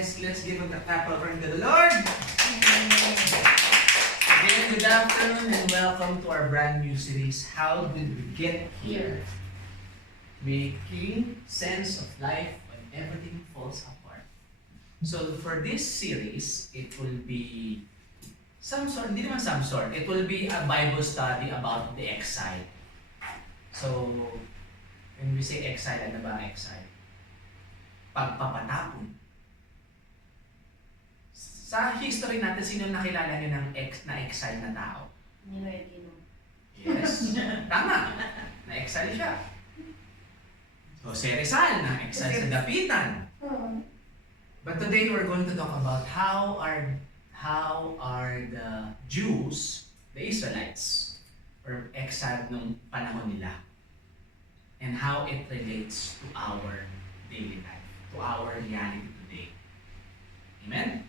Let's give a clap of praise to the Lord. Again, good afternoon and welcome to our brand new series, How Did We Get Here? Making sense of life when everything falls apart. So for this series, it will be it will be a Bible study about the exile. So, when we say exile, ano ba ang exile? Pagpapatapon. Sa history natin, sino nakilala niyo ng na-exile na tao? Ninoy Aquino. Yes, tama. Na-exile siya. Jose Rizal, na-exile sa Dapitan. But today we're going to talk about how are the Jews, the Israelites, were exiled nung panahon nila, and how it relates to our daily life, to our reality today. Amen?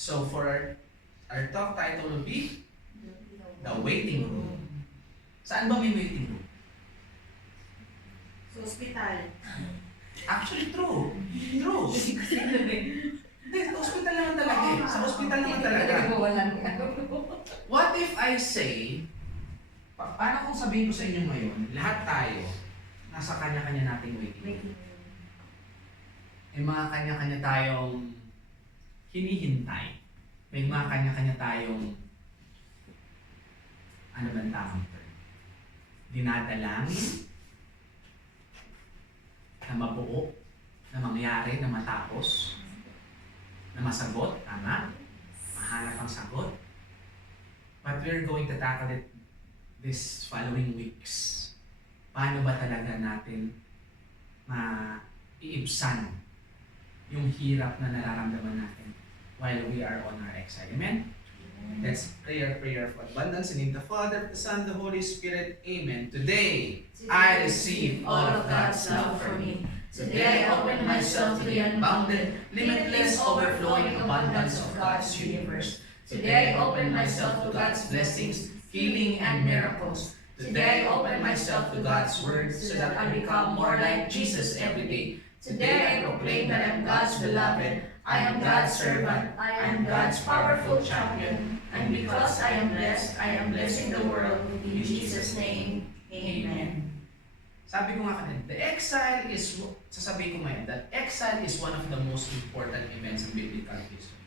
So for our talk title will be The Waiting Room. Saan ba may waiting room? Sa ospital. Actually, true. True. Hindi, sa hospital naman talaga eh. Sa hospital naman talaga. What if I say, paano kung sabihin ko sa inyo ngayon, lahat tayo, nasa kanya-kanya nating waiting room. May mga kanya-kanya tayong hinihintay. May mga kanya-kanya tayong, ano ba ang tamang term? Dinadalangin, na mabuo, na mangyari, na matapos, na masagot, tama? Mahanap ang sagot. But we're going to tackle it this following weeks. Paano ba talaga natin maiibsan yung hirap na nararamdaman natin while we are on our exile. Amen? Let's pray our prayer of abundance. In the name of the Father, the Son, the Holy Spirit. Amen. Today, I receive all of God's love for me. Today, I open myself to the unbounded, limitless, overflowing abundance of God's universe. Today, I open myself to God's blessings, healing, and miracles. Today, I open myself to God's word so that I become more like Jesus every day. Today, I proclaim that I am God's beloved. I am God's servant. I am God's powerful champion. And because I am blessing the world. In Jesus' name, Amen. Sabi ko nga kanina, the exile is, sasabihin ko ngayon, that exile is one of the most important events in biblical history.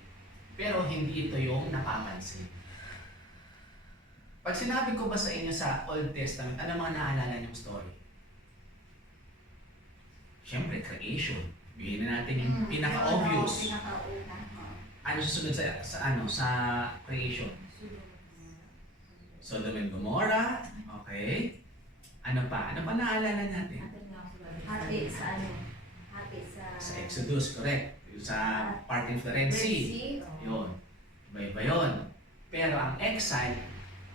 Pero hindi ito yung napapansin. Pag sinabi ko ba sa inyo sa Old Testament, ano mga naalala niyong story? Siyempre, creation. Bigyan na natin yung pinaka-obvious. Ano susunod sa creation? Sodom and Gomorrah. Okay. Ano pa? Ano pa naalala natin? Hati sa Sa Exodus, correct. Sa parting of the Red Sea. Yun. Iba-iba yun. Pero ang exile,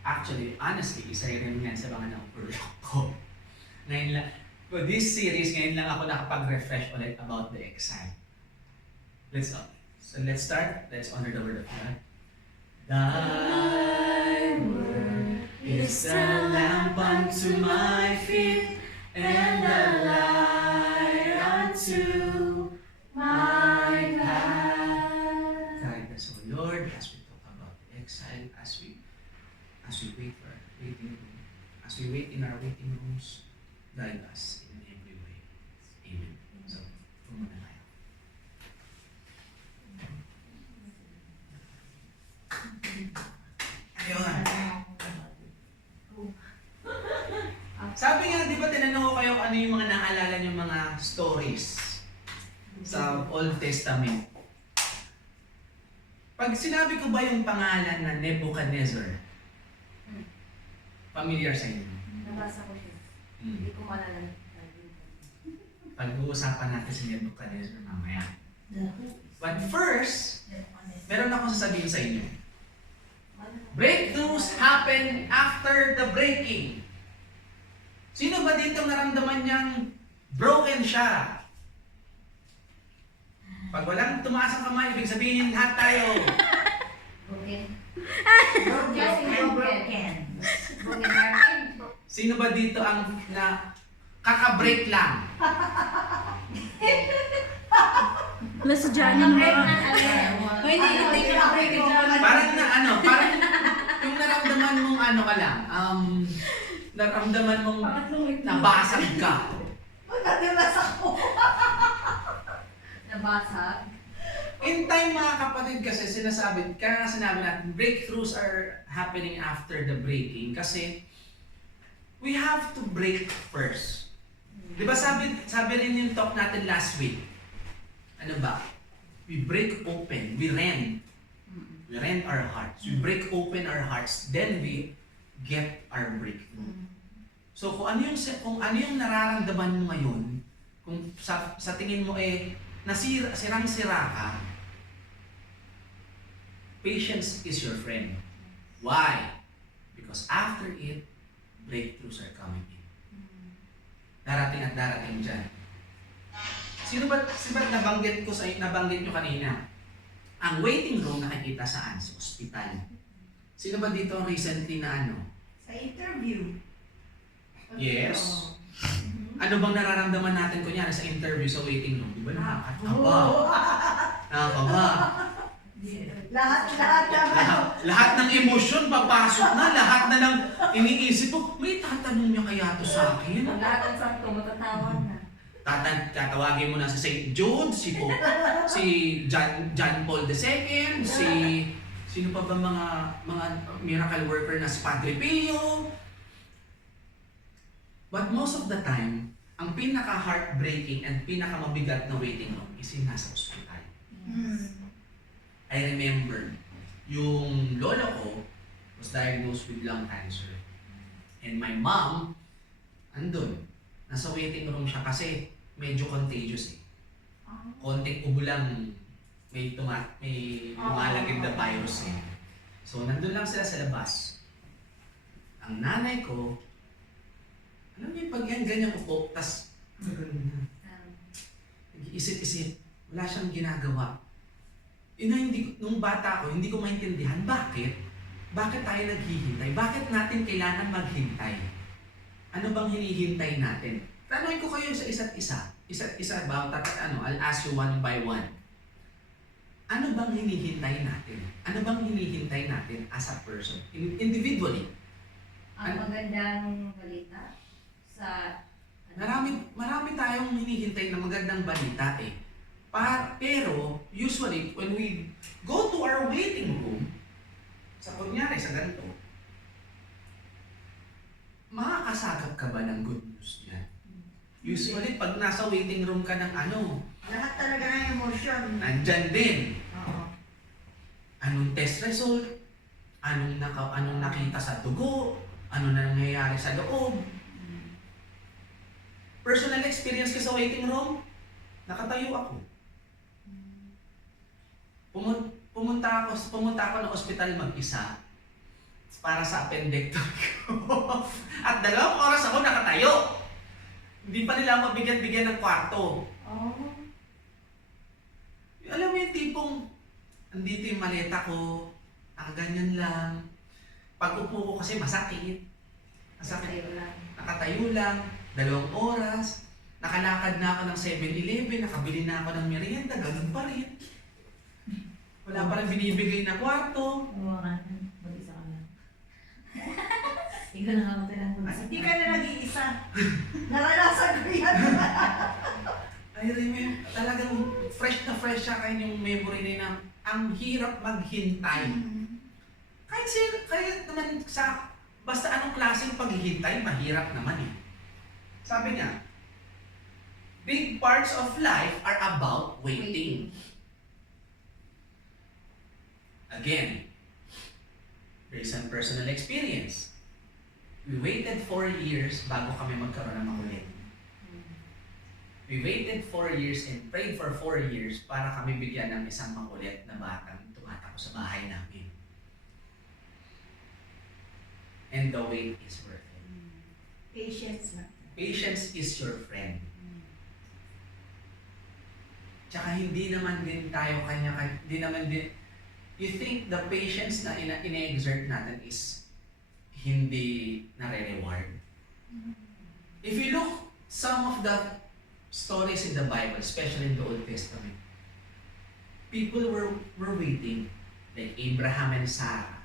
actually, honestly, isa rin yan sa mga na-overlook ko. Ngayon lang, for this series, ngayon lang ako nakapag-refresh ulit about the exile. Let's start. Let's honor the word of God. Thy word is a lamp unto my feet and a light unto my path. Guide us, O Lord, as we talk about the exile, as we wait for our waiting room, as we wait in our waiting rooms, guide us in every way. Amen. So, pumunta tayo. Ayun. Sabi nga, di ba tinanong ko kayo ano yung mga naalala nyo mga stories sa Old Testament? Pag sinabi ko ba yung pangalan na Nebuchadnezzar, familiar sa inyo? Nabasa ko siya. Hindi ko malala. Pag-uusapan natin si Nebuchadnezzar mamaya. But first, meron akong sasabihin sa inyo. Breakthroughs happen after the breaking. Sino ba dito naramdaman niyang broken siya? Pag walang tumaas ang kamay, ibig sabihin lahat tayo. Broken. Sino ba dito ang kaka-break lang? Mas dyan yung mga... Pwede, hindi ka break it down. Parang yung naramdaman mong ano ka lang, naramdaman mong nabasag ka. Nadilas ako. Nabasag? In time mga kapatid kasi sinabi natin, breakthroughs are happening after the breaking kasi we have to break first. Di ba sabi rin yung talk natin last week, ano ba? We break open, we rend our hearts. We break open our hearts, then we get our breakthrough. So kung ano yung nararamdaman mo ngayon, kung sa tingin mo sirang-sira ka, patience is your friend. Why? Because after it, breakthroughs are coming in. Darating at darating dyan. Sino ba nabanggit nyo kanina? Ang waiting room nakikita saan? Sa ospital. Sino ba dito recently na ano? Sa interview. Yes. Ano bang nararamdaman natin kunyari sa interview sa waiting room? Di ba nakakaba? Nakakaba. Lahat ng emosyon papasok na, lahat na lang iniisip mo, may tatanong niya kaya to sa akin? Lahat ng sakto, matatawag na. Tatawagin mo na si St. Jude, si John Paul II, sino pa ba mga miracle worker na si Padre Pio. But most of the time, ang pinaka-heartbreaking and pinaka-mabigat na waiting room is yung nasa ospital. I remember, yung lolo ko was diagnosed with lung cancer. And my mom, andun, nasa waiting room siya kasi medyo contagious eh. Konting ubo lang, may lumalagid na virus eh. So, nandun lang sila sa labas. Ang nanay ko, alam niyo, pag yan ganyan upo, tas nag-iisip-isip, wala siyang ginagawa. Nung bata ko, hindi ko maintindihan, bakit? Bakit tayo naghihintay? Bakit natin kailangan maghintay? Ano bang hinihintay natin? Tanungin ko kayo sa isa't isa. Isa't isa ba? I'll ask you one by one. Ano bang hinihintay natin? Ano bang hinihintay natin as a person? Individually. Ang magandang balita sa... Marami tayong hinihintay na magandang balita eh. Pero, usually, when we go to our waiting room, kunyari sa ganito, makakasagap ka ba ng good news niyan? Usually, pag nasa waiting room ka ng Lahat talaga ng emosyon. nandyan din. Oo. Anong test result? Anong nakita sa dugo? Ano na nangyayari sa loob? Personal experience ko sa waiting room, nakatayo ako. Pumunta ako ng ospital mag-isa para sa appendectomy ko. At 2 oras ako nakatayo. Hindi pa nila mabigyan-bigyan ng kwarto. Alam mo yung tipong, andito yung maleta ko, ganyan lang. Pag upo ko kasi masakit. Nakatayo lang, 2 oras. Nakalakad na ako ng 7-Eleven, nakabili na ako ng merienda, ganun pa rin. Wala pa rin binibigay na kwarto. Mag-isa ka na. Ikaw na ako hindi ka na nag-iisa. Naranasan ko yan. I remember, talagang fresh na fresh siya kayo yung memory na ang hirap maghintay. Kahit naman basta anong klaseng paghihintay, mahirap naman eh. Sabi niya, big parts of life are about waiting. Again, based on personal experience, we waited 4 years bago kami magkaroon ng makulit. We waited 4 years and prayed for 4 years para kami bigyan ng isang makulit na batang tumatakbo sa bahay namin. And the wait is worth it. Patience is your friend. Tsaka hindi naman din tayo hindi naman din, you think the patience na ina-exert natin is hindi nare-reward. If you look some of the stories in the Bible, especially in the Old Testament, people were waiting. Like Abraham and Sarah.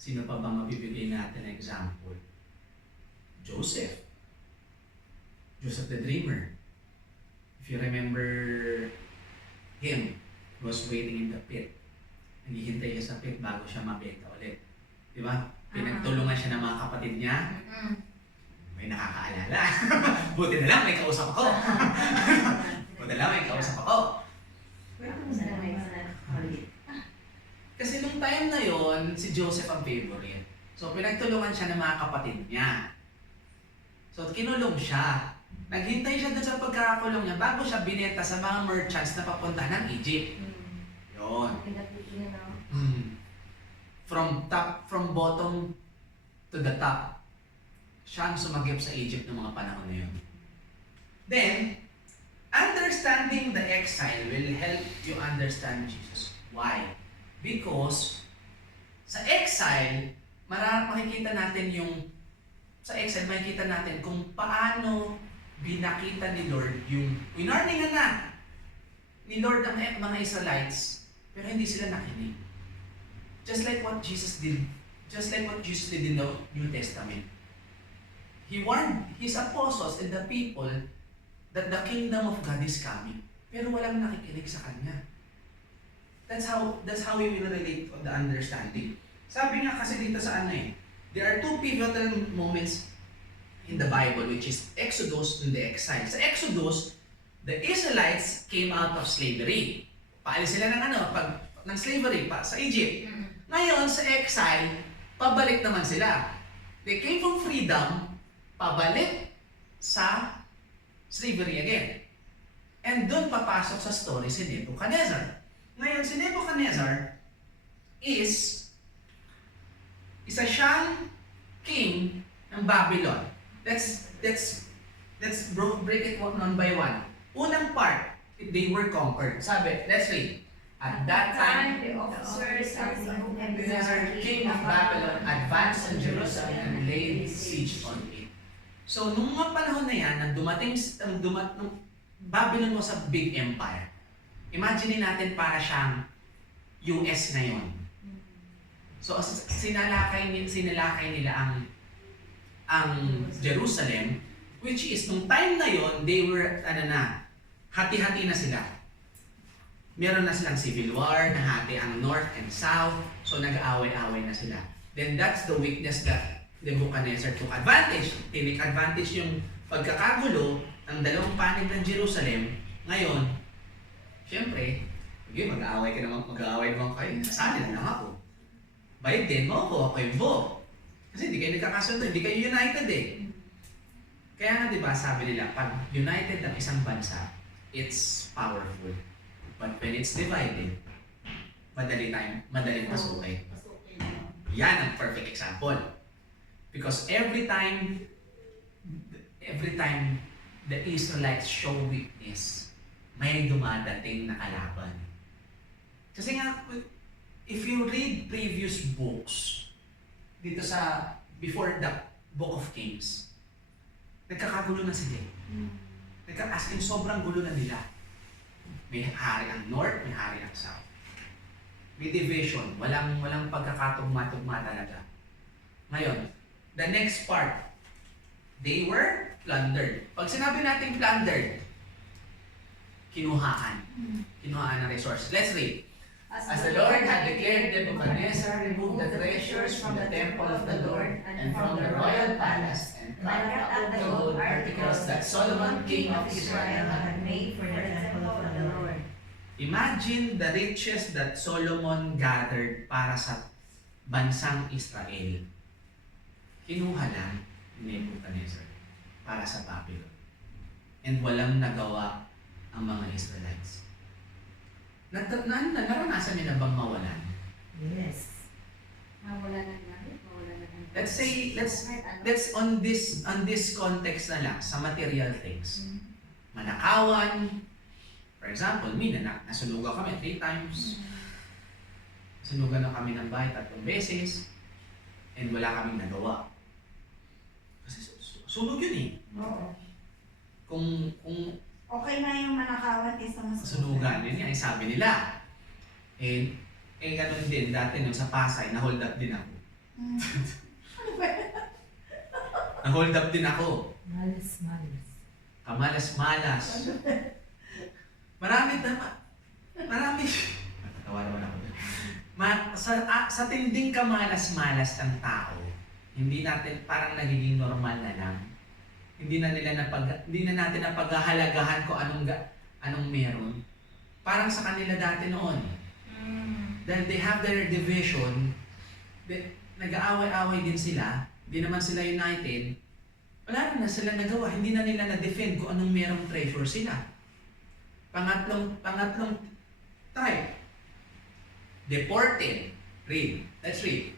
Sino pa ba mabibigay natin na example? Joseph. Joseph the Dreamer. If you remember him, he was waiting in the pit. Naghihintay siya sa pit bago siya mabenta ulit. Di ba? Pinagtulungan siya ng mga kapatid niya. May nakakaalala. Buti na lang may kausap ako. Buti na lang may kausap ako. Kasi nung time na yon, si Joseph ang favorite. So pinagtulungan siya ng mga kapatid niya. So kinulong siya. Naghintay siya dun sa pagkakakulong niya bago siya binenta sa mga merchants na papuntahan ng Egypt. Yun. From bottom to the top, siya ang sumagip sa Egypt ng mga panahon na yun. Then, understanding the exile will help you understand Jesus. Why? Because sa exile, makikita natin makikita natin kung paano binakita ni Lord yung winarningan na ni Lord ang mga Israelites, pero hindi sila nakinig. Just like what Jesus did in the New Testament. He warned his apostles and the people that the kingdom of God is coming. Pero walang nakikinig sa kanya. That's how we will relate on the understanding. Sabi nga kasi dito sa there are two pivotal moments in the Bible, which is Exodus and the exile. Sa Exodus, the Israelites came out of slavery. Paalis sila ng slavery sa Egypt. Ngayon, sa exile, pabalik naman sila. They came from freedom, pabalik sa slavery again. And doon papasok sa story si Nebuchadnezzar. Ngayon, si Nebuchadnezzar isa siyang king ng Babylon. Let's break it one by one. Unang part, they were conquered. Sabi, let's read. At that time, the officers of Nebuchadnezzar, king of Babylon, advanced on Jerusalem and laid siege on it. So, nung mga panahon na yan, Babylon was a big empire. Imagine natin para siyang US ngayon. So, sinalakay nila ang Jerusalem, which is, nung time na yon, they were, hati-hati na sila. Meron na silang civil war, nahati ang north and south, so nag-aaway-aaway na sila. Then that's the weakness that Nebuchadnezzar took advantage. Tinik advantage yung pagkakagulo ng dalawang panig ng Jerusalem. Ngayon, syempre, mag-aaway naman kayo. Sali na lang ako. Bayad din mo ako yung vote. Kasi hindi kayo nagkakasundo, hindi kayo united eh. Kaya nga diba, sabi nila, pag united ang isang bansa, it's powerful. But when it's divided, madaling pasukin. Yan ang perfect example. Because every time the Israelites show weakness, may dumadating na kalaban. Kasi nga, if you read previous books, dito before the Book of Kings, nagkakagulo na sila. As in, sobrang gulo na nila. May hari ang north, may hari ang south. May division, walang pagkakatugma-tugma talaga. Ngayon, the next part, they were plundered. Pag sinabi natin plundered, kinuhaan ng resource. Let's read. As the Lord had declared, Nebuchadnezzar removed the treasures from the temple of the Lord and from the royal palace and cut out the gold articles that Solomon, king of Israel, had made for the temple of the Lord. Imagine the riches that Solomon gathered para sa bansang Israel. Kinuha lang ni Nebuchadnezzar para sa Babylon. And walang nagawa ang mga Israelites. Naranasan nila bang mawalan? Yes. Mawalan ng gamit, mawalan ng... Let's say, let's on this context na lang, sa material things. Manakawan, for example, nasunugan kami 3 times. Sunugan na kami ng bahay 3 beses, and wala kaming nagawa. Kasi sunog yun eh. Oo. Kung Okay na yung manakawan kaysa masunugan. sunugan, yun nga, sabi nila. Ganun din, dati nung sa Pasay, na-hold up din ako. Na-hold up din ako. Malas. Kamalas-malas. Marami. Natatawa naman ako. Sa tinding kamalas-malas ng tao, hindi natin parang nagiging normal na lang. Hindi na natin napaghahalagahan kung anong meron. Parang sa kanila dati noon. Dahil they have their division, nag-aaway-away din sila, hindi naman sila united, wala na sila nagawa, hindi na nila na-defend kung anong merong treasure sila. Pangatlong type, deported. Read. Let's read.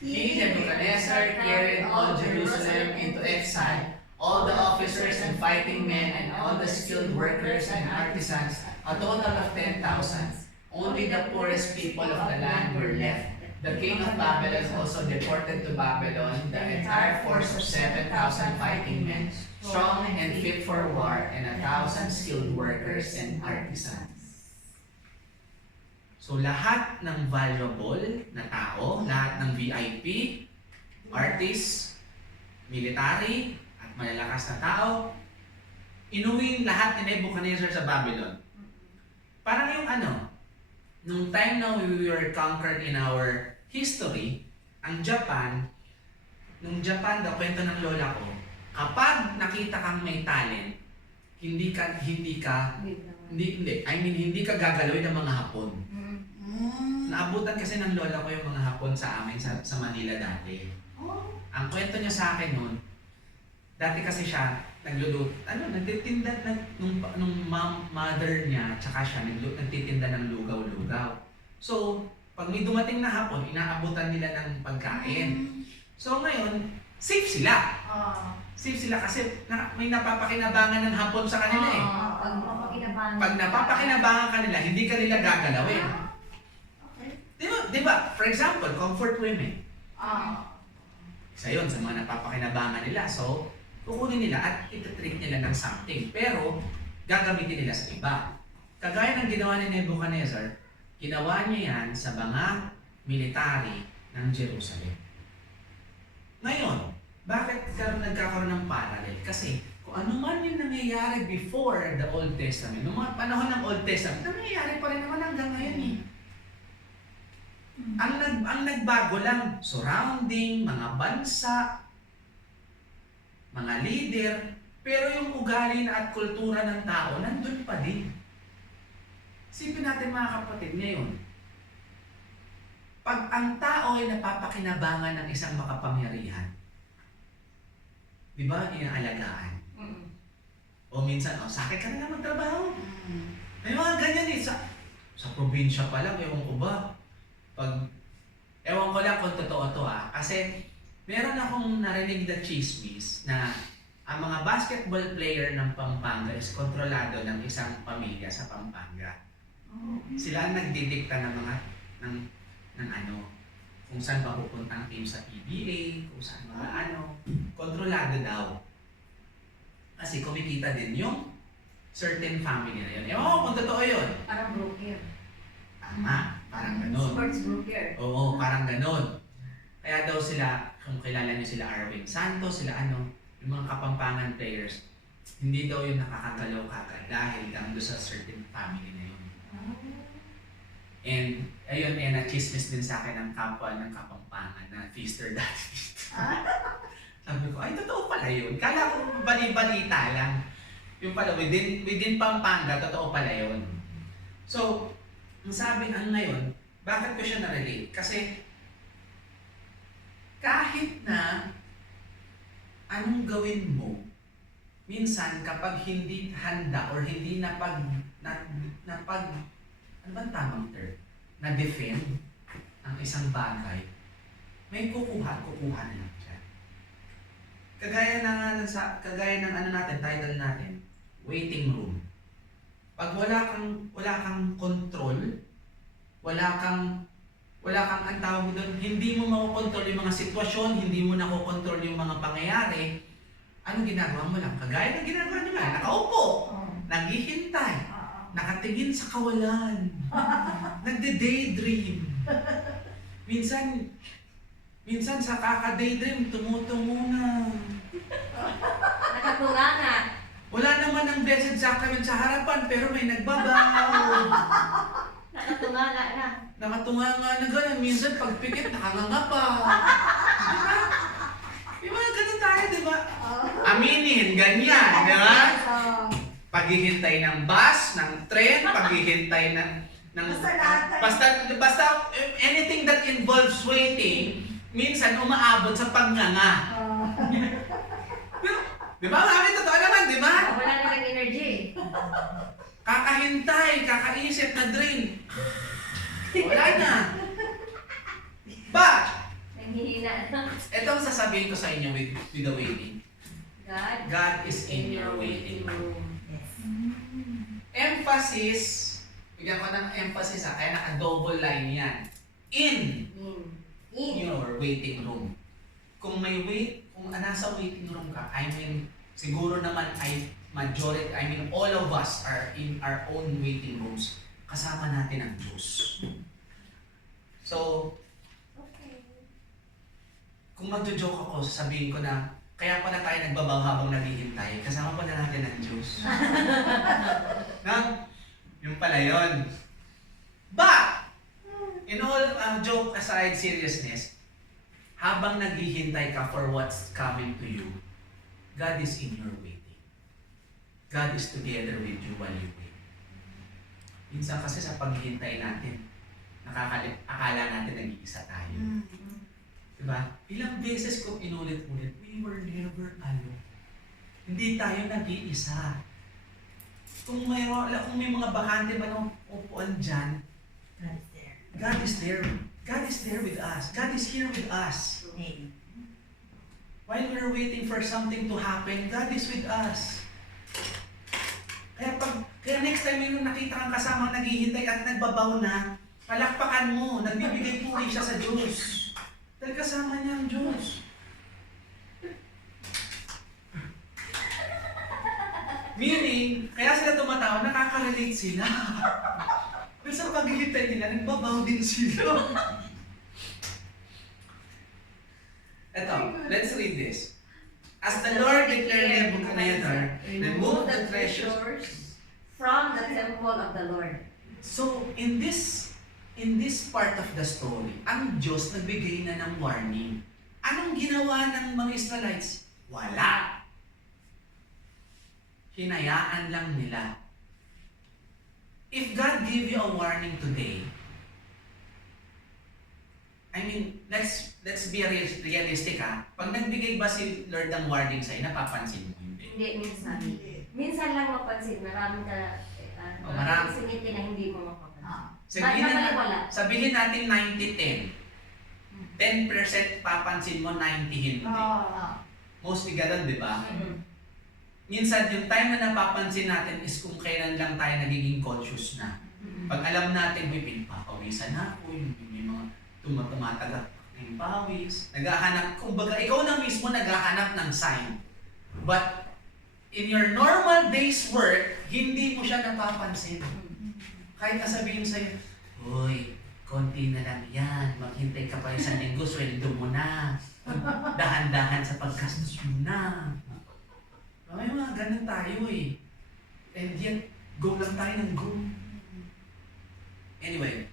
He, Nebuchadnezzar, carried all Jerusalem into exile, all the officers and fighting men and all the skilled workers and artisans, a total of 10,000. Only the poorest people of the land were left. The king of Babylon also deported to Babylon the entire force of 7,000 fighting men, strong and fit for war, and 1,000 skilled workers and artisans. So lahat ng valuable na tao, lahat ng VIP, artists, military, at malalakas na tao, inuwing lahat ni Nebuchadnezzar sa Babylon. Parang yung nung time na we were conquered in our history, ang Japan, nung Japan, kwento ng lola ko, kapag nakita kang may talent, hindi ka gagalawin ng mga Hapon. Naabutan kasi ng lola ko yung mga Hapon sa amin sa Manila dati. Ang kwento niya sa akin noon, dati kasi siya nagtitinda nung mother niya, tsaka siya nagtitinda ng lugaw-lugaw. So, pag may dumating na Hapon, inaabutan nila ng pagkain. So ngayon, safe sila. Safe sila kasi may napapakinabangan ng Hapon sa kanila eh. Pag napapakinabangan kanila, hindi kanila gagalawin. Diba? For example, comfort women. Isa yun sa mga napapakinabangan nila. So, kukunin nila at itatreat nila ng something. Pero, gagamitin nila sa iba. Kagaya ng ginawa ni Nebuchadnezzar, ginawa niya yan sa mga military ng Jerusalem. Ngayon, bakit nagkakaroon ng parallel? Kasi, kung ano man yung nangyayari before the Old Testament, noong mga panahon ng Old Testament, nangyayari pa rin naman hanggang ngayon eh. Ang nagbago lang, surrounding, mga bansa, mga leader, pero yung ugali na at kultura ng tao, nandun pa din. Isipin natin mga kapatid ngayon, pag ang tao ay napapakinabangan ng isang makapangyarihan, di ba, inaalagaan? O minsan, sakit ka na lang magtrabaho. May mga ganyan eh, sa probinsya pa lang, ewan ko ba, ewan ko lang kung totoo to kasi meron akong narinig na chismis na ang mga basketball player ng Pampanga is kontrolado ng isang pamilya sa Pampanga. Sila ang nagdidikta ng mga kung saan pa pupunta ang team sa PBA, kung saan kontrolado daw. Kasi kumikita din yung certain family na yun. Ewan ko kung totoo yun. Parang broker. Tama, parang ganun. Sports broker. Oo, parang ganun. Kaya daw sila, kung kilala niyo sila Arvin Santos, sila yung mga Kapampangan players, hindi daw yung nakakagalaw kagad dahil lang doon sa certain family na yun. And, ayun, na-chismis din sa akin ng kapwa ng Kapampangan na feaster dati. Sabi ko, ay, totoo pala yun. Kala ko bali-balita lang. Yung pala, within Pampanga, totoo pala yun. So, ang sabi ngayon, bakit ko siya na-relate? Kasi, kahit na anong gawin mo, minsan kapag hindi handa or hindi ano bang tamang term? Na-defend ang isang bagay, may kukuha na lang siya. Kagaya ng title natin, waiting room. Pag wala kang control, wala kang ang tawag doon, hindi mo makokontrol yung mga sitwasyon, hindi mo nakokontrol yung mga pangyayari, anong ginagawa mo lang? Kagaya ng ginagawa nila, nakaupo, naghihintay. Nakatingin sa kawalan. Nagde-daydream. Minsan sa kaka-daydream, tumutungo na. Nakatunga nga. Wala naman ang Blessed Sacrament sa harapan, pero may nagbabaw. Nakatunga nga na. Nakatunga nga na gano'n. Minsan pagpikit, nakanganga pa. Diba? Diba, ganun tayo, diba? Aminin, ganyan, diba? Paghihintay ng bus, ng tren, paghihintay ng basta anything that involves waiting, minsan umaabot sa pangnganga. Di ba? Marami totoo naman, di ba? Wala naman energy. Kakahintay, kakaisip na drain. Wala na. But, Nanghihina na. ito ang sasabihin ko sa inyo with the waiting. God is in your waiting room. Yes. Emphasis, bigyan ko ng emphasis kaya naka-double line yan. In In. your waiting room. Kung nasa waiting room ka, siguro naman all of us are in our own waiting rooms. Kasama natin ang Diyos. So, Okay. kung magjo-joke ako, sasabihin ko na, kaya pala tayo nagbabaw habang naghihintay. Kasama pala natin ang Diyos. Yung pala yun. But, in all joke aside, seriousness, habang naghihintay ka for what's coming to you, God is in your waiting. God is together with you while you wait. Minsan kasi sa paghihintay natin, akala natin nag-iisa tayo. Diba? Ilang beses kong inulit-ulit, we were never alone. Hindi tayo nag-iisa. Kung may mga bakante ba ng upuan dyan, God is there. God is there. God is there with us. God is here with us. Amen. While we're waiting for something to happen, God is with us. Kaya next time may nakita kang kasama naghihintay at nagbabaw na, palakpakan mo, nagbibigay puri siya sa Diyos. Dahil kasama niya ang Diyos. Meaning, kaya sila tumatawa, nakaka-relate sila. Pero sa paghihintay nila, nagbabaw din sila. Eto, let's read this. As the Lord declared Nebuchadnezzar, remove the treasures. From the temple of the Lord. So, in this part of the story, ang Diyos nagbigay na ng warning. Anong ginawa ng mga Israelites? Wala. Hinayaan lang nila. If God gave you a warning today, I mean, let's be realistic ha. Pag nagbigay ba si Lord ng warning sa'yo, napapansin mo? Hindi, minsan. Minsan lang mapansin. Marami ka, marami. singiti na hindi mo mapapansin. Sabihin, sabihin natin 90-10. 10% papansin mo, 90 hindi. Mostly ganun, di ba? Minsan, yung time na napapansin natin is kung kailan lang tayo nagiging conscious na. Pag alam natin, may pinpapawisan ako, may mga tumatagak ng pawis, naghahanap, kumbaga, ikaw na mismo naghahanap ng sign. But, in your normal day's work, hindi mo siya napapansin. Kahit sabihin sa'yo, uy, konti na lang yan, maghintay ka pa isang linggo, sweldo mo na. Dahan-dahan sa paggastos mo na. May mga ganun tayo eh. And yet, go lang tayo ng go. Anyway,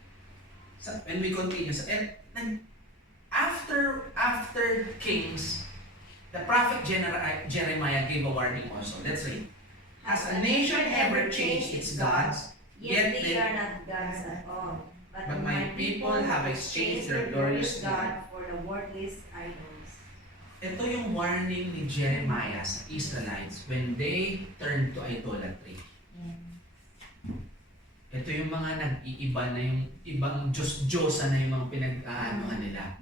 when we continue, after Kings, the prophet Jeremiah gave a warning also. Let's read. Has a nation ever changed its gods? Yet they are not gods at all. But my people have exchanged their glorious God for the worthless idols. Ito yung warning ni Jeremiah sa Israelites when they turned to idolatry. Ito yung mga nag-iiba na yung ibang Diyos-Diyosa na yung mga pinag-aanuhan nila.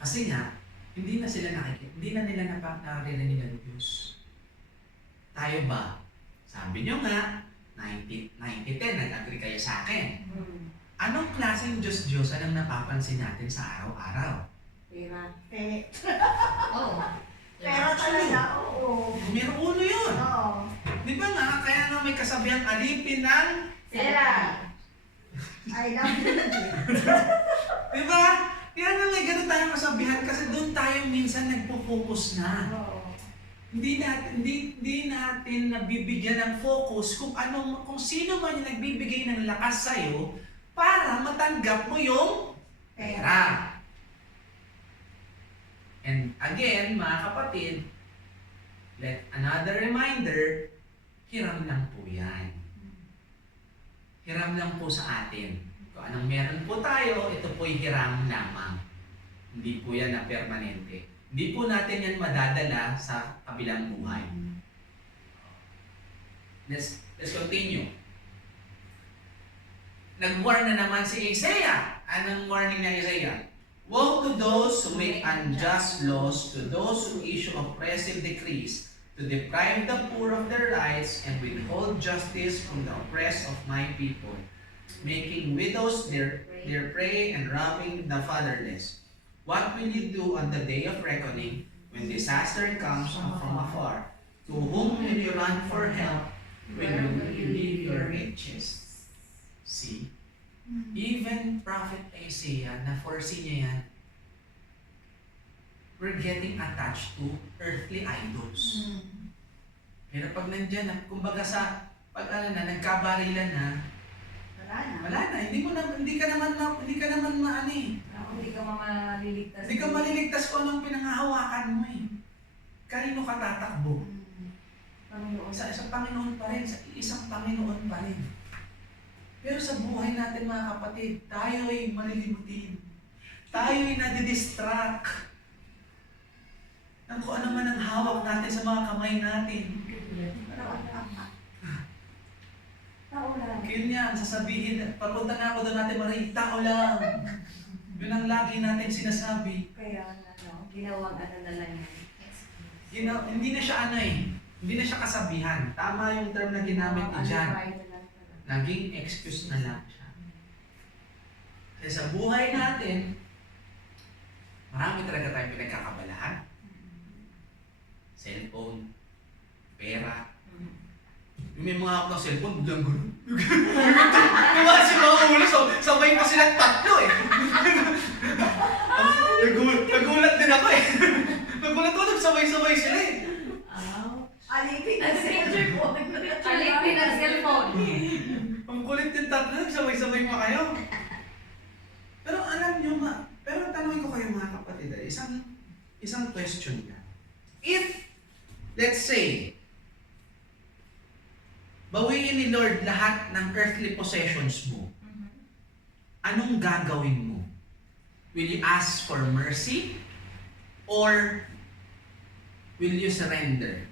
Kasi nga, hindi na sila nakikita, hindi na nila naririnig ang Diyos. Tayo ba? Sabi nyo nga, 90-10, nag-agree kayo sa akin. Anong klaseng Diyos-Diyosa ang napapansin natin sa araw-araw? Pera. Pera talaga, oo. Numero uno yun. Oo. Di ba nga, kaya nga may gamitin ng, Sera. I love you. di ba? Kaya nga nga ganun tayo kasabihan kasi doon tayo minsan nagpo-focus na. Oo. Hindi natin nabibigyan ng focus kung sino man yung nagbibigay ng lakas sa'yo para matanggap mo yung pera. And again, mga kapatid, another reminder, hiram lang po yan. Hiram lang po sa atin. Kung anong meron po tayo, ito po'y hiram lamang. Hindi po yan na permanente. Hindi po natin yan madadala sa kabilang buhay. Let's continue. Nag-warn na naman si Isaiah. Anong warning ng Isaiah? Woe to those who make unjust laws, to those who issue oppressive decrees, to deprive the poor of their rights and withhold justice from the oppressed of my people, making widows their prey and robbing the fatherless. What will you do on the day of reckoning when disaster comes from afar? To whom will you run for help when you leave your riches? See? Even Prophet Isaiah, na-foresee niya yan, we're getting attached to earthly idols. Pero pag nandyan, kumbaga pag nagkabarilan na, wala na, hindi ka naman maano eh. Hindi ka maliligtas. Hindi ka maliligtas kung anong pinangahawakan mo eh. Kanino ka tatakbo? Panginoon. Sa isang Panginoon pa rin, sa isang Panginoon pa rin. Pero sa buhay natin mga kapatid, tayo ay malilimutin. Tayo ay nadidistract. Ng kung ano man ang hawak natin sa mga kamay natin. Tao lang. Yun yan, sasabihin, papunta na ako doon natin maring tao lang. Yun ang lagi natin sinasabi. Kaya ginawang na lang yan. Hindi na siya hindi na siya kasabihan. Tama yung term na ginamit ni John. Naging excuse na lang siya. Kasi sa buhay natin, marami talaga tayong pinagkakabalahan. Cellphone, pera. Yung may mga ako ng cellphone, biglang gano'n. Diba si mga ulo, sabay pa silang tatlo eh. Nagulat din ako eh. Nagulat ko, nagsabay-sabay sila eh. Alipin ang cellphone. Alipin ang cellphone. Ang kulit yung tatlo, nagsabay-sabay pa kayo. Pero alam nyo pero tanongin ko kayo mga kapatid, isang question na. If, let's say, bawiin ni Lord lahat ng earthly possessions mo, anong gagawin mo? Will you ask for mercy? Or will you surrender?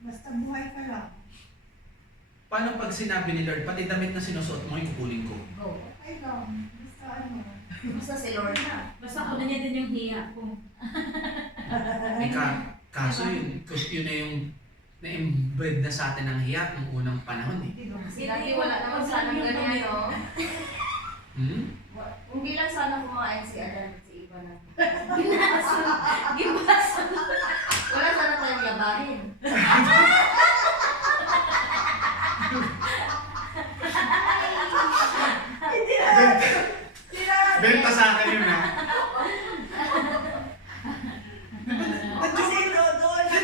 Basta buhay ka lang. Paano pag sinabi ni Lord, pati damit na sinusuot mo, kukunin ko? Go. Okay lang. Basta ano. Basta si Lord na. Basta ako na niya din yung hiya ko. Kaso yun na yung na-embed na sa atin ng hiya ng unang panahon eh. Kasi dati wala naman sanang ganyan, no? Hindi lang sana kumain si Adan at si Iba na. Gibaso. Wala sana tayong labahin. Hindi na. Benta sa akin yun ha. Kasi doon. Di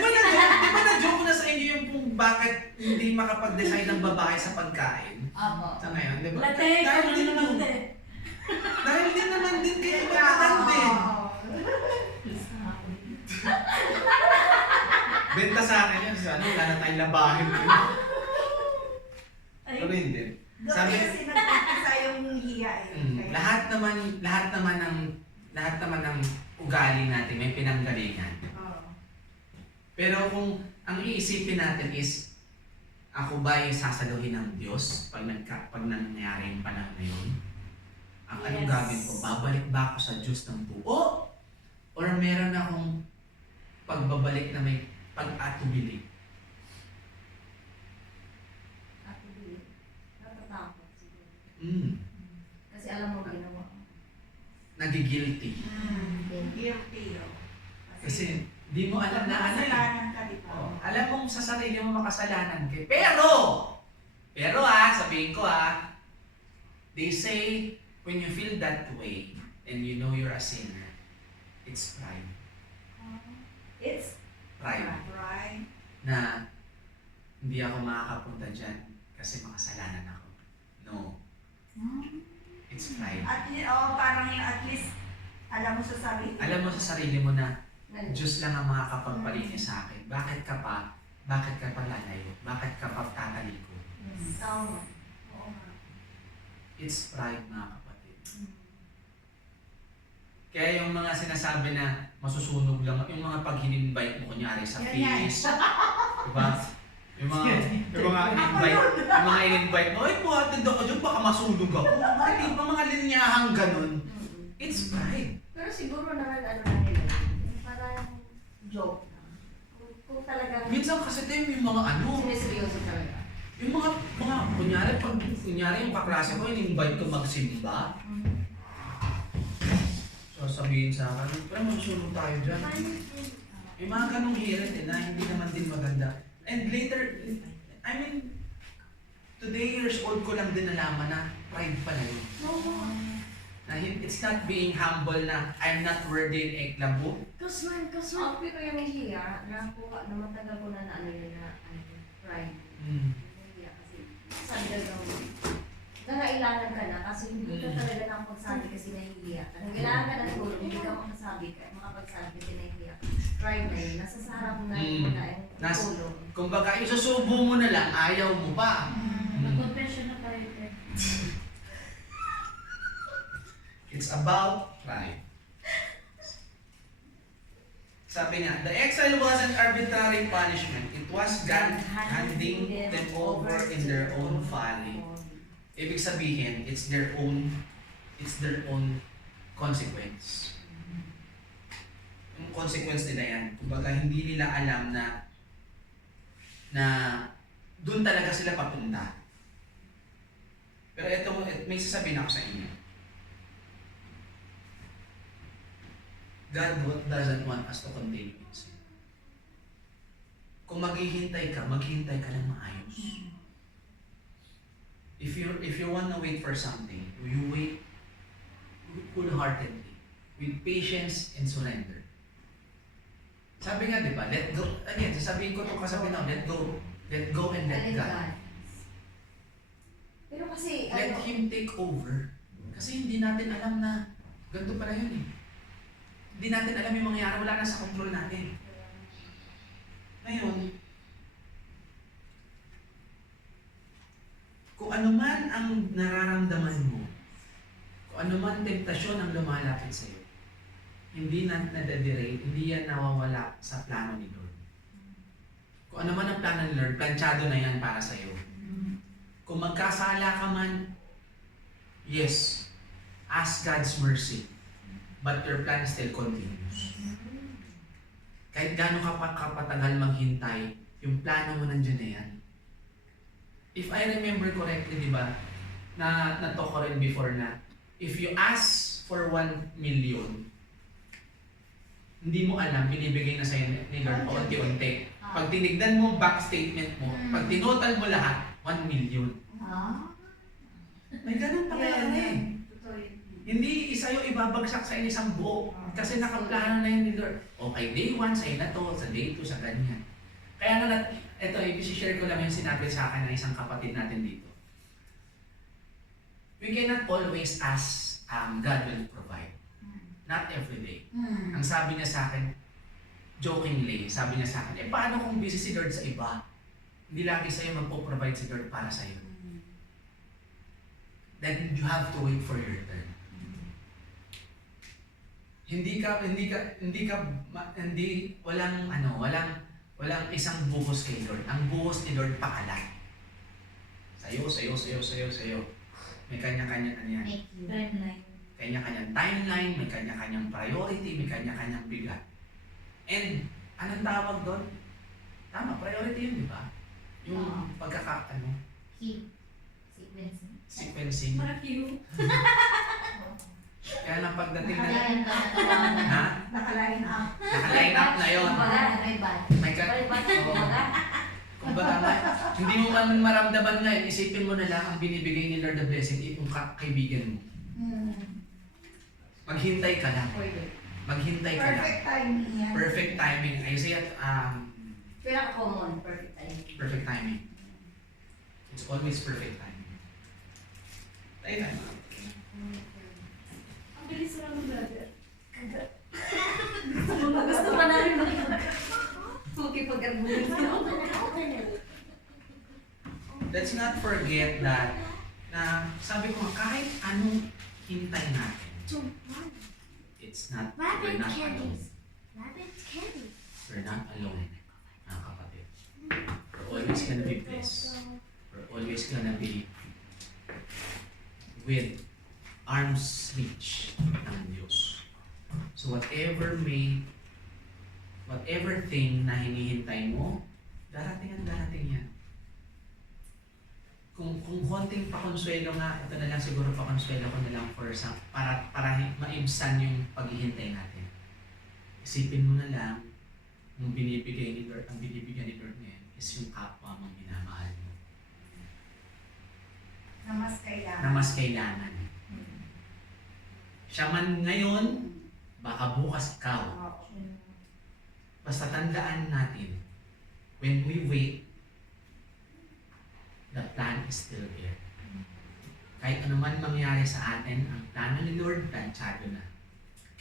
ba na-joke ko na sa inyo yung kung bakit hindi makapag-decide ng babae sa pagkain? Apo. Sa ngayon, di ba? Late, Dahil din naman doon. late. Dahil din naman din kayo magkakang din. Benta sa akin yun. Wala na tayong labahin. Pero hindi. Doon Sabi, kasi nagpapisa yung hiya eh. lahat naman ng ugali natin may pinanggalingan. Pero kung ang iisipin natin is, ako ba ay sasaluhin ng Diyos pag nangyari yung panahon na yun? Anong Yes. gagawin ko? Babalik ba ako sa Diyos ng buo? Or meron akong pagbabalik na may pag-atubili? Natatakot siguro. Kasi alam mo ginawa mo. Nagigilty. Guilty. Kasi di mo alam na ano eh. Kasalanan ka din. Alam mong sa sarili mo makasalanan ka. Pero sabihin ko they say, when you feel that way, and you know you're a sinner, it's pride. It's Pride. right. Na hindi ako makakapunta dyan kasi makasalanan ako. No. It's pride. At parang yung at least, alam mo sa sarili. Alam mo sa sarili mo na Diyos lang ang makakapagpalinis sa akin. Bakit ka pa lalayo? Bakit ka pa tataliko? Tama. Oo nga. It's pride, mga kapatid. Kaya yung mga sinasabi na masusunog lang, yung mga pag in-invite mo kunyari sa Yan yan. feast, diba? Yung mga in-invite mo, ay buhatid ako dyan, baka masunog ako. Yung mga linyahang ganun, it's pride. Pero siguro naman ano na nila, parang joke na. Kung talagang Minsan kasi tayo yung mga siniseryoso talaga. yung mga kunyari yung kaklase ko, in-invite ko magsimba. So sabihin sa akin, pero masusunod tayo dyan. May mga ganong hirit na hindi naman din maganda. And later, I mean, today years old ko lang din nalaman na pride pala yun. Na it's not being humble na I'm not worthy in eklabo. Pero yung hiya, nakuha na matagal ko na ano yun na pride. Hiya kasi sabi daw nangailangan ka na kasi hindi ka talaga nakapagsabi kasi nahihiya ka. Nangailangan ka na siguro, hindi ka makapagsabi kasi nahihiya ka. Pride na yun, nasa sa harap na yun na yung tulong. Kumbaga, isusubo mo na lang, ayaw mo pa. Mag-confession na tayo. It's about pride. Sabi nga, the exile wasn't arbitrary punishment. It was God handing them over in their own folly. Ibig sabihin, it's their own consequence. Yung consequence nila yan. Kumbaga, hindi nila alam na doon talaga sila papunta. Pero may sasabihin ako sa inyo. God doesn't want us to continue in sin. Kung maghihintay ka ng maayos. If you want to wait for something, you wait wholeheartedly, with patience and surrender. Sabi nga, di ba, let go. Again, sasabihin ko itong kasabi na, let go and let God. Pero kasi, Let Him take over. Kasi hindi natin alam na ganito pala yun eh. Hindi natin alam yung mangyayari, wala na sa control natin. Ngayon, kung ano man ang nararamdaman mo, kung ano man temptasyon ang lumalapit sa iyo, hindi na nadadirate, hindi yan nawawala sa plano ni Lord. Kung ano man ang plano ni Lord, planchado na yan para sa iyo. Kung magkasala ka man, yes, ask God's mercy, but your plan still continues. Kahit gaano ka pa kapatagal maghintay, yung plano mo nandiyan na yan. If I remember correctly, di ba, na-talk ko rin before na, if you ask for 1 million, hindi mo alam, binibigay na sa'yo ni Lord paunti-unti. Pag tinignan mo back statement mo, pag tinotal mo lahat, 1 million. May ganun pa kaya eh. Hindi isa yung ibabagsak sa isang buo. Kasi nakaplano na yun ni Lord. Okay, day 1, sa'yo na to. Sa day 2, sa ganyan. Kaya nga, ito, i-share ko lang yung sinabi sa akin ng isang kapatid natin dito. We cannot always ask God will provide. Not every day. Ang sabi niya sa akin, jokingly, sabi niya sa akin, paano kung busy si Lord sa iba? Hindi lagi sa'yo magpo-provide si Lord para sa'yo. Then you have to wait for your turn. Walang isang buhos kay Lord. Ang buhos ni Lord pakalat. Sa'yo. May kanya-kanya yan. Timeline. Kanya-kanyang timeline, may kanya-kanyang priority, may kanya-kanyang bigat. And, anong tawag doon? Tama, priority yun, di ba? Yung sequencing. Maraki. Kaya lang pagdating na... Nakalain Ha? Nakaline up. Naka-line up na yun. Kumbaga, may bad. May ka... May bad. Diba tama? Hindi mo man maramdaman ngayon, isipin mo na lang ang binibigay ni Lord the blessing, yung kaibigan mo. Maghintay ka lang. Pwede. Maghintay ka lang. Perfect timing yan. Perfect timing. Isaiah, Pinaka-common, perfect time. perfect timing. It's always perfect timing. Tayo tayo. Ang bilis lang ng brother. Gusto pa namin makipag-argument. Let's not forget that na sabi ko nga, kahit anong hintay natin, it's not, we're not alone. We're not alone, mga kapatid. We're always gonna be blessed. We're always gonna be with arm's reach ng Diyos. So whatever thing na hinihintay mo, darating yan. Kung konting pakonsuelo nga, ito na lang siguro pakonsuelo ko na lang para maibsan yung paghihintay natin. Isipin mo na lang, yung binibigyan ni Lord ngayon is yung kapwa mong minamahal mo. Na mas kailangan. Na mas kailangan. Siya man ngayon, baka bukas ikaw. Basta tandaan natin, when we wait, the plan is still there. Kahit ano man mangyari sa atin, ang plano ni Lord, planchado na.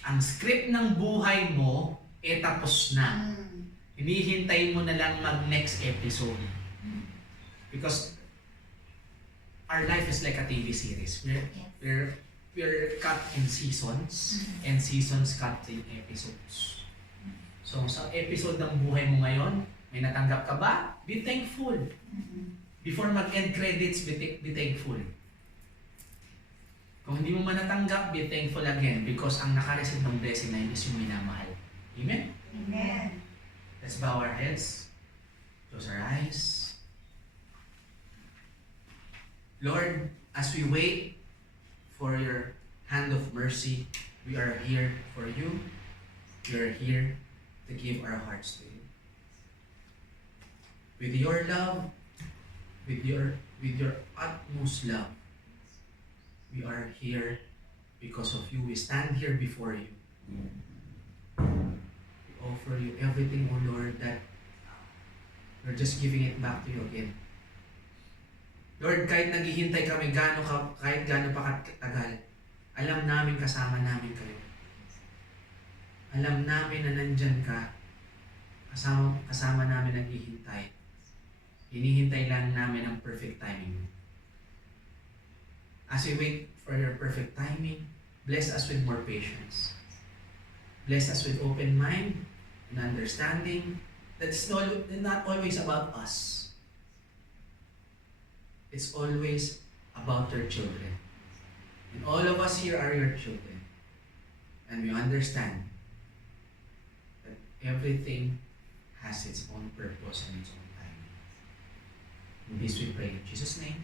Ang script ng buhay mo, tapos na. Hinihintay mo na lang mag-next episode. Because our life is like a TV series. We're cut in seasons, and seasons cut in episodes. So sa episode ng buhay mo ngayon, may natanggap ka ba? Be thankful. Before mag-end credits, be thankful. Kung hindi mo man natanggap, be thankful again because ang nakareceive ng blessing na yun is yung minamahal. Amen? Amen. Let's bow our heads. Close our eyes. Lord, as we wait for your hand of mercy, we are here for you. We are here to give our hearts to you. With your love, with your utmost love, we are here because of you. We stand here before you. We offer you everything, O Lord, that we're just giving it back to you again. Lord, kahit naghihintay kami kahit gaano pa katagal, alam namin kasama namin kayo. Alam namin na nandyan ka, kasama namin naghihintay. Hinihintay lang namin ang perfect timing. As we wait for your perfect timing, bless us with more patience. Bless us with open mind and understanding that it's not always about us. It's always about your children. And all of us here are your children. And we understand that everything has its own purpose and its own time. In this we pray in Jesus' name.